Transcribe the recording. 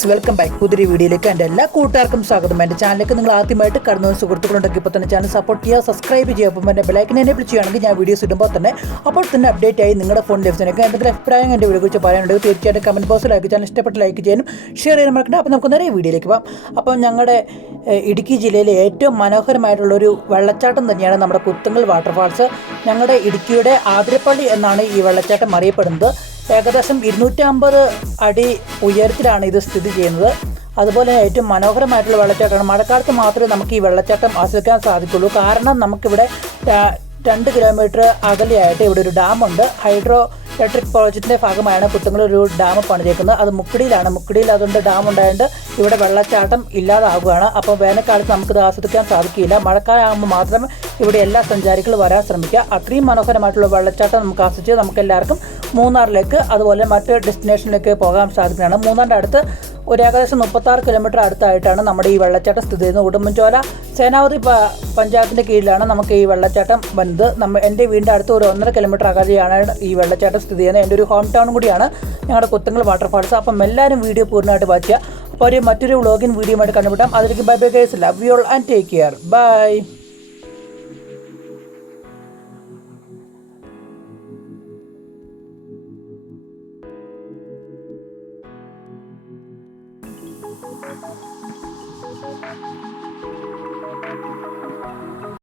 Guys, welcome back. പുതിയൊരു വീഡിയോയിലേക്ക് എൻ്റെ എല്ലാ കൂട്ടുകാർക്കും സ്വാഗതം. എൻ്റെ ചാനലിലേക്ക് നിങ്ങൾ ആദ്യമായിട്ട് കടന്നു സുഹൃത്തുക്കളുണ്ടെങ്കിൽ ഇപ്പോൾ തന്നെ ചാനൽ സപ്പോർട്ട് ചെയ്യുക, സബ്സ്ക്രൈബ് ചെയ്യുക. അപ്പം എൻ്റെ ബെലൈക്കൻ എനേബിൾ ചെയ്യുകയാണെങ്കിൽ ഞാൻ വീഡിയോസ് ഇടുമ്പോൾ തന്നെ അപ്പോൾ തന്നെ അപ്ഡേറ്റ് ആയി നിങ്ങളുടെ ഫോൺ ലഭിച്ചതിനൊക്കെ എന്തെങ്കിലും അഭിപ്രായം എൻ്റെ വീഡിയോ കുറിച്ച് പറയാനുണ്ടെങ്കിൽ തീർച്ചയായിട്ടും കമൻറ്റ് ബോക്സിൽ ലൈക്ക് ചാനൽ ഇഷ്ടപ്പെട്ട് ലൈക്ക് ചെയ്യാനും ഷെയർ ചെയ്യാനും മറക്കണ്ട. അപ്പോൾ നമുക്ക് നേരെ വീഡിയോയിലേക്ക് പോകാം. അപ്പം ഞങ്ങളുടെ ഇടുക്കി ജില്ലയിലെ ഏറ്റവും മനോഹരമായിട്ടുള്ളൊരു വെള്ളച്ചാട്ടം തന്നെയാണ് നമ്മുടെ കുത്തുങ്ങൽ വാട്ടർഫാൾസ്. ഞങ്ങളുടെ ഇടുക്കിയുടെ ആതിരപ്പള്ളി എന്നാണ് ഈ വെള്ളച്ചാട്ടം അറിയപ്പെടുന്നത്. ഏകദേശം 250 അടി ഉയരത്തിലാണ് ഇത് സ്ഥിതി ചെയ്യുന്നത്. അതുപോലെ ഏറ്റവും മനോഹരമായിട്ടുള്ള വെള്ളച്ചാട്ടമാണ്. മഴക്കാലത്ത് മാത്രമേ നമുക്ക് ഈ വെള്ളച്ചാട്ടം ആസ്വദിക്കാൻ സാധിക്കുള്ളൂ. കാരണം നമുക്കിവിടെ 2 കിലോമീറ്റർ അകലെയായിട്ട് ഇവിടെ ഒരു ഡാമുണ്ട്. ഹൈഡ്രോ ഇലക്ട്രിക് പ്രോജക്റ്റിൻ്റെ ഭാഗമായാണ് കുത്തുങ്ങൽ ഒരു ഡാം പണിതേക്കുന്നത്. അത് മുക്കടിയിലാണ്. മുക്കടിയിൽ അതുകൊണ്ട് ഡാം ഉണ്ടായതുകൊണ്ട് ഇവിടെ വെള്ളച്ചാട്ടം ഇല്ലാതാവുകയാണ്. അപ്പോൾ വേനൽക്കാലത്ത് നമുക്കിത് ആസ്വദിക്കാൻ സാധിക്കില്ല. മഴക്കാലമാകുമ്പോൾ മാത്രമേ ഇവിടെ എല്ലാ സഞ്ചാരികളും വരാൻ ശ്രമിക്കുക. അത്രയും മനോഹരമായിട്ടുള്ള വെള്ളച്ചാട്ടം നമുക്ക് ആസ്വദിച്ച് നമുക്ക് എല്ലാവർക്കും മൂന്നാറിലേക്ക് അതുപോലെ മറ്റ് ഡെസ്റ്റിനേഷനിലേക്ക് പോകാൻ സാധിക്കുന്നതാണ്. മൂന്നാറിൻ്റെ അടുത്ത് ഒരു ഏകദേശം 36 കിലോമീറ്റർ അടുത്തായിട്ടാണ് നമ്മുടെ ഈ വെള്ളച്ചാട്ടം സ്ഥിതി ചെയ്യുന്നത്. ഉടുമ്പൻചോല സേനാപതി പഞ്ചായത്തിൻ്റെ കീഴിലാണ് നമുക്ക് ഈ വെള്ളച്ചാട്ടം വന്നത്. എൻ്റെ വീടിൻ്റെ അടുത്ത് ഒരു 1.5 കിലോമീറ്റർ അകലെയാണ് ഈ വെള്ളച്ചാട്ടം സ്ഥിതി ചെയ്യുന്നത്. എൻ്റെ ഒരു ഹോം ടൗണും കൂടിയാണ് ഞങ്ങളുടെ കുത്തുങ്ങൽ വാട്ടർഫാൾസ്. അപ്പം എല്ലാവരും വീഡിയോ പൂർണ്ണമായിട്ട് വായിക്കുക. അപ്പോൾ മറ്റൊരു വ്ളോഗിൻ വീഡിയോ ആയിട്ട് കണ്ടുപിട്ടാം. അതിലേക്ക് bye bye guys, love you all and take care. By.